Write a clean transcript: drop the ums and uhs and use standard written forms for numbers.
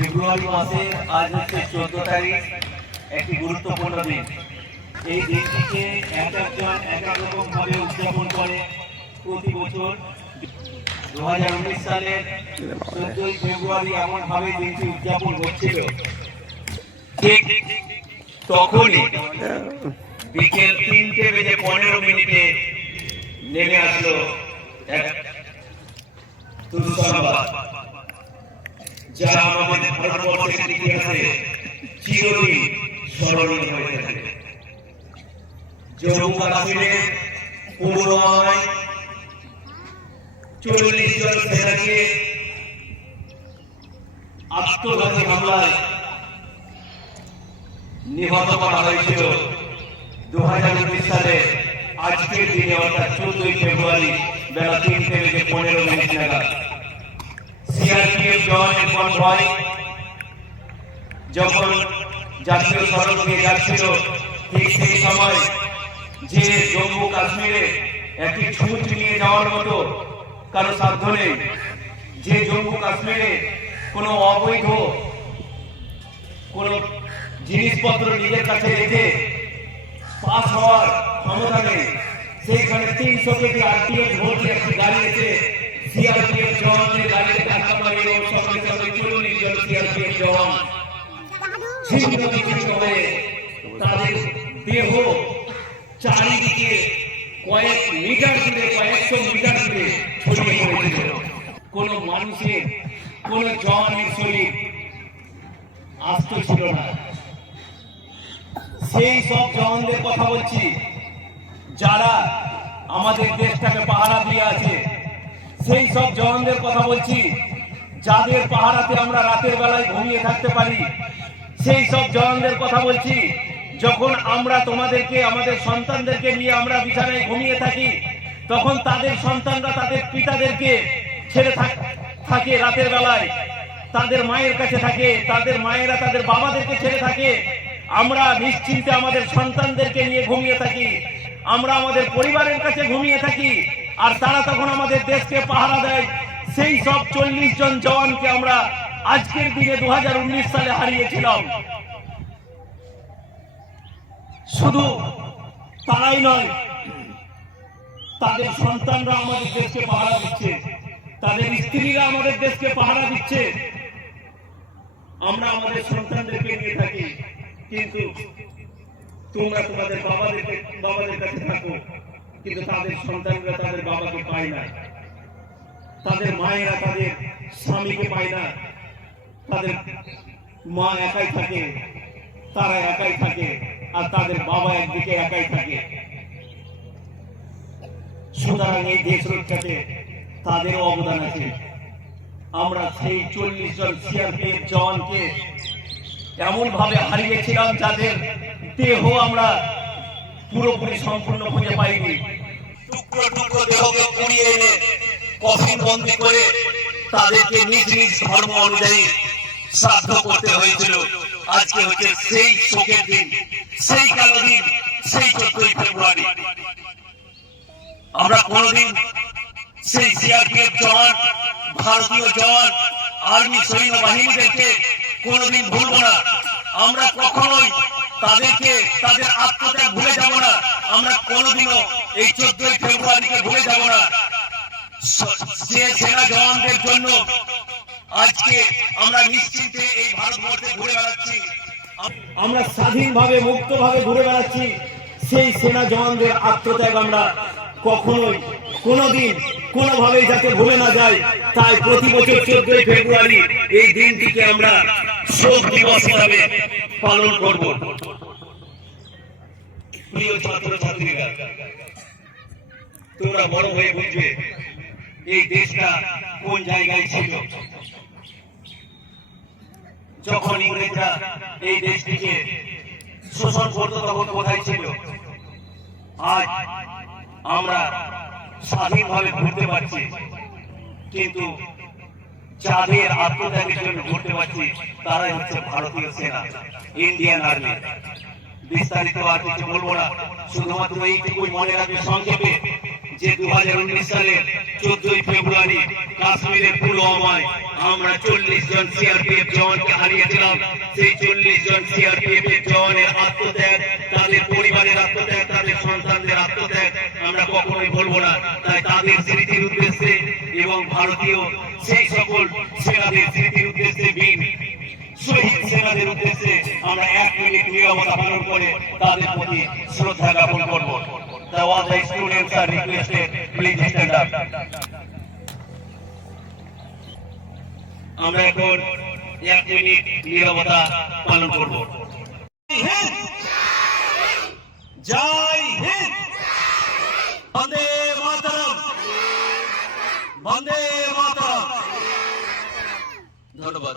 ফেব্রুয়ারি মাসে আজ হচ্ছে 14 তারিখ, একটি গুরুত্বপূর্ণ দিন। এই দিনটিকে এক একজন এক এক রকম ভাবে উদযাপন করে প্রতি বছর। 2019 সালের 14 ফেব্রুয়ারি এমন ভাবে দিনটি উদযাপন হচ্ছিল, ঠিক তখনই বিকেল 3:15 নেমে আসলো এক তুষারপাত, যা আমাদের ভারতবর্ষের ইতিহাসে চিরদিন স্মরণীয় হয়ে থাকে। জম্মু কাশ্মীরের পুলওয়ামায় 40 জন সেনাকে আত্মঘাতী হামলায় নিহত করা হয়েছিল 2019 সালে আজকের দিনে, অর্থাৎ 14 ফেব্রুয়ারি বেলা 3:15 নাগাদ। সিআরপিএফ জওয়ানের কনভয় যখন জাতীয় সড়ক দিয়ে যাচ্ছিল, ঠিক সেই সময় যে জম্মু কাশ্মীরে একটি ছুট নিয়ে যাওয়ার মতো কারো সাধ্য নেই, যে জম্মু কাশ্মীরে কোনো অবৈধ কোনো জিনিসপত্র নিজের কাছে রেখে পাস হওয়ার ক্ষমতা নেই, সেইখানে 300 কেজি আরপিএফ ভর্তি একটি গাড়ি এসে সিআরপিএফ জওয়ানদের গাড়িতে ধাক্কা মারে এবং সঙ্গে সঙ্গে 40 জন সিআরপিএফ জওয়ান ছিন্ন বিচ্ছিন্ন হয়ে তাদের দেহ চারিদিকে কয়েক মিটার দূরে, কয়েকশো মিটার দূরে ছড়িয়ে পড়েছিল। কোনো মানুষের, কোন জওয়ানের শরীর আস্ত ছিল না। সেই সব জওয়ানদের কথা বলছি যারা আমাদের দেশটাকে পাহারা দিয়ে আছে, সেই সব জওয়ানদের কথা বলছি যাদের পাহারাতে আমরা রাতের বেলায় ঘুমিয়ে থাকতে পারি, সেই সব জওয়ানদের কথা বলছি যখন আমরা তোমাদেরকে, আমাদের সন্তানদেরকে নিয়ে আমরা বিছানায় ঘুমিয়ে থাকি, তখন তাদের সন্তানরা তাদের পিতাদেরকে ছেড়ে থাকে রাতের বেলায়, তাদের মায়ের কাছে থাকে, তাদের মায়েরা তাদের বাবাদেরকে ছেড়ে থাকে। আমরা নিশ্চিন্তে আমাদের সন্তানদেরকে নিয়ে ঘুমিয়ে থাকি, আমরা আমাদের পরিবারের কাছে ঘুমিয়ে থাকি, আর তারা তখন আমাদের দেশকে পাহারা দেয়। সেই সব 40 জন জওয়ানকে আমরা আজকের দিনে 2019 সালে হারিয়েছিলাম। শুধু তারাই নয়, তাদের সন্তানরা আমাদের দেশকে পাহারা দিচ্ছে, তাদের স্ত্রীরা আমাদের দেশকে পাহারা দিচ্ছে। আমরা আমাদের সন্তানদেরকে নিয়ে থাকি, কিন্তু তোমরা তোমাদের বাবাদের কাছে থাকো, কিন্তু তাদের সন্তানরা তাদের বাবাকে পায় না, তাদের মায়েরা তাদের স্বামীকে পায় না, তাদের মা একাই থাকে, তারা একাই থাকে, আর তাদের বাবা একদিকে একাই থাকে। সুতরাং এই দেশ রক্ষাতে তাদেরও অবদান আছে। আমরা সেই 40 জন সিআরপিএফ জওয়ানকে এমন ভাবে হারিয়েছিলাম যাদের দেহ আমরা পুরোপুরি সম্পূর্ণ খুঁজে পাইনি। টুকরো টুকরো দেহকে পুড়িয়ে এনে কফিন বন্দি করে তাদেরকে নিজ নিজ ধর্ম অনুযায়ী শ্রাদ্ধ করতে হয়েছিল। আজকে হচ্ছে সেই শোকের দিন, সেই কালো দিন, সেই 14 ফেব্রুয়ারি। আমরা কোনদিন সেই সিআরপিএফ জওয়ান, ভারতীয় জওয়ান, আর্মি সৈন্যবাহিনীদেরকে কোনদিন ভুলব না। আমরা কখনোই তাদেরকে, তাদের আত্মত্যাগ ভুলে যাব না। আমরা কোনদিনও এই 14 ফেব্রুয়ারিকে ভুলে যাব না। যে সেনা জওয়ানদের জন্য আজকে আমরা নিশ্চিন্তে এই ভারতবর্ষে ঘুরে বেড়াচ্ছি, আমরা স্বাধীনভাবে মুক্তভাবে ঘুরে বেড়াচ্ছি, সেই সেনা জওয়ানদের আত্মত্যাগ আমরা কখনোই কোনদিন কোনোভাবেই যাতে ভুলে না যায়, তাই প্রতি বছর 14 ফেব্রুয়ারি এই দিনটিকে আমরা শোক দিবস হিসাবে পালন করব। প্রিয় ছাত্রছাত্রীরা, তোমরা বড় হয়ে বুঝবে এই দেশটা কোন জায়গায় ছিল। যখন ইংরেজরা এই দেশটিকে শোষণ করত তখন কোথায় ছিল? আজ আমরা স্বাধীনভাবে ঘুরতে পারছি, কিন্তু যাদের আত্মত্যাগের জন্য ঘুরতে পারছি তারাই হচ্ছে ভারতীয় সেনা, ইন্ডিয়ান আর্মি। বিস্তারিত আর কিছু বলবো না, শুধুমাত্র এইটুকুই মনে রাখবে সংক্ষেপে যে 2019 সালের 14ই ফেব্রুয়ারি কাশ্মীরের পুলওয়ামায় আমরা 40 জন সিআরপিএফ জওয়ানকে হারিয়েছিলাম। সেই 40 জন সিআরপিএফ জওয়ানের আত্মত্যাগ, তাদের পরিবারের আত্মত্যাগ, তাদের সন্তানদের আত্মত্যাগ আমরা কখনোই ভুলব না। তাই তাদের স্মৃতির উদ্দেশ্যে এবং ভারতীয় সেই সকল সেনাদের স্মৃতির উদ্দেশ্যে বীর শহীদ সেনাদের উদ্দেশ্যে আমরা 1 মিনিট নীরবতা পালন করে তাদের প্রতি শ্রদ্ধা জ্ঞাপন করব। The all the students are requested, please stand up. আমরা এখন 1 মিনিট নীরবতা পালন করব। জয় হিন্দ, বন্দে মাতরম, বন্দে মাতরম। ধন্যবাদ।